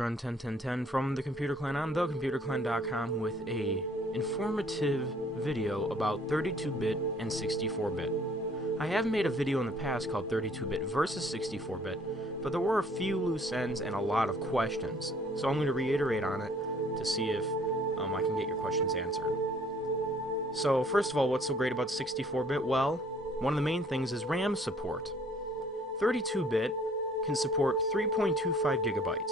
Children101010 from the Computer Clan on thecomputerclan.com with a informative video about 32-bit and 64-bit. I have made a video in the past called 32-bit versus 64-bit, but there were a few loose ends and a lot of questions, so I'm going to reiterate on it to see if I can get your questions answered. So first of all, what's so great about 64-bit? Well, one of the main things is RAM support. 32-bit can support 3.25 gigabytes.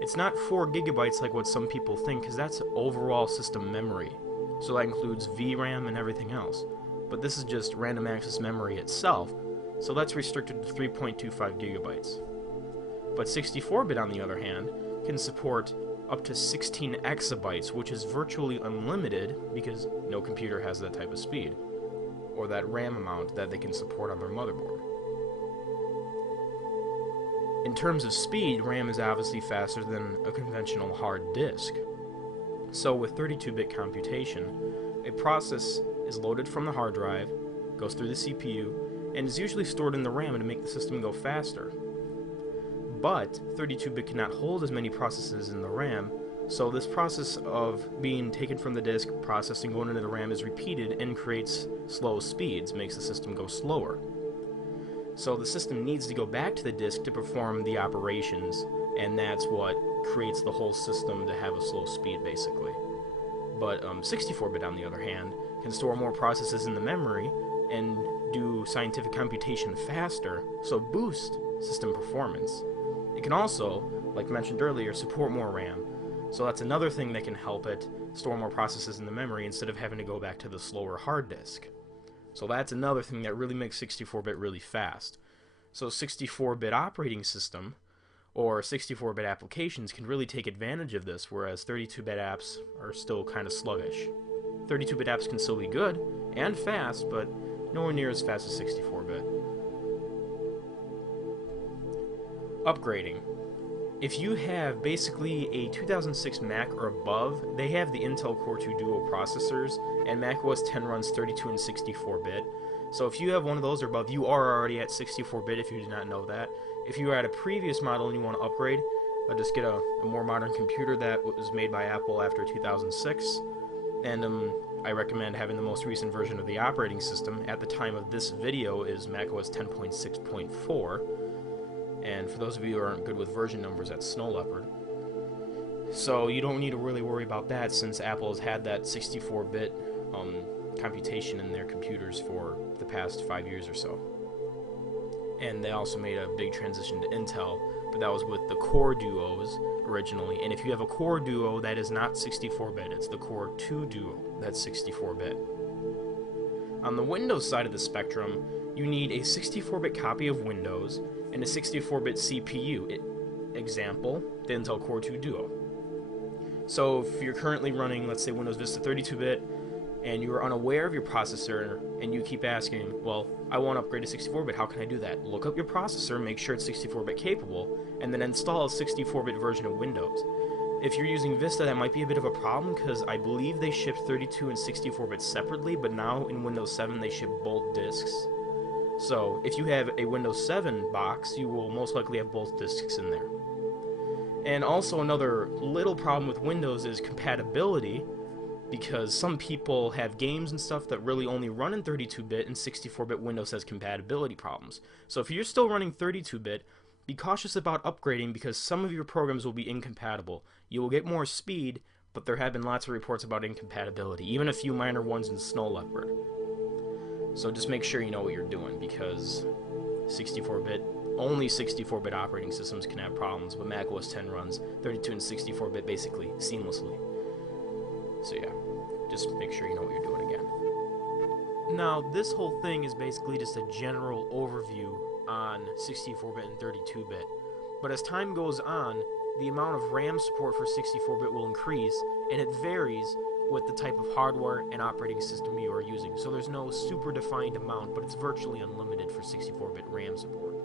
It's not 4 gigabytes like what some people think, because that's overall system memory. So that includes VRAM and everything else. But this is just random access memory itself, so that's restricted to 3.25 gigabytes. But 64-bit, on the other hand, can support up to 16 exabytes, which is virtually unlimited because no computer has that type of speed, or that RAM amount that they can support on their motherboard. In terms of speed, RAM is obviously faster than a conventional hard disk. So with 32-bit computation, a process is loaded from the hard drive, goes through the CPU, and is usually stored in the RAM to make the system go faster. But 32-bit cannot hold as many processes in the RAM, so this process of being taken from the disk, processed, and going into the RAM is repeated and creates slow speeds, makes the system go slower. So the system needs to go back to the disk to perform the operations, and that's what creates the whole system to have a slow speed, basically. But 64-bit, on the other hand, can store more processes in the memory and do scientific computation faster, so boost system performance. It can also, like mentioned earlier, support more RAM, so that's another thing that can help it store more processes in the memory instead of having to go back to the slower hard disk. So that's another thing that really makes 64-bit really fast. So 64-bit operating system or 64-bit applications can really take advantage of this, whereas 32-bit apps are still kind of sluggish. 32-bit apps can still be good and fast, but nowhere near as fast as 64-bit. Upgrading. If you have basically a 2006 Mac or above, they have the Intel Core 2 Duo processors, and Mac OS X runs 32 and 64-bit. So if you have one of those or above, you are already at 64-bit if you did not know that. If you are at a previous model and you want to upgrade, just get a more modern computer that was made by Apple after 2006. And I recommend having the most recent version of the operating system. At the time of this video is Mac OS 10.6.4. And for those of you who aren't good with version numbers, that's Snow Leopard. So you don't need to really worry about that, since Apple has had that 64-bit computation in their computers for the past 5 years or so. And they also made a big transition to Intel, but that was with the Core Duos originally. And if you have a Core Duo, that is not 64-bit, it's the Core 2 Duo that's 64-bit. On the Windows side of the spectrum, you need a 64-bit copy of Windows and a 64-bit CPU. Example, the Intel Core 2 Duo. So if you're currently running, let's say, Windows Vista 32-bit, and you're unaware of your processor, and you keep asking, well, I want to upgrade to 64-bit, how can I do that? Look up your processor, make sure it's 64-bit capable, and then install a 64-bit version of Windows. If you're using Vista, that might be a bit of a problem, because I believe they ship 32 and 64-bit separately, but now in Windows 7 they ship both disks. So if you have a Windows 7 box, you will most likely have both disks in there. And also another little problem with Windows is compatibility, because some people have games and stuff that really only run in 32-bit, and 64-bit Windows has compatibility problems. So if you're still running 32-bit, be cautious about upgrading, because some of your programs will be incompatible. You will get more speed, but there have been lots of reports about incompatibility, even a few minor ones in Snow Leopard. So just make sure you know what you're doing, because 64-bit, only 64-bit operating systems can have problems, but Mac OS X runs 32 and 64-bit basically seamlessly. So yeah, just make sure you know what you're doing again. Now, this whole thing is basically just a general overview on 64-bit and 32-bit, but as time goes on, the amount of RAM support for 64-bit will increase, and it varies with the type of hardware and operating system you are using. So there's no super defined amount, but it's virtually unlimited for 64-bit RAM support.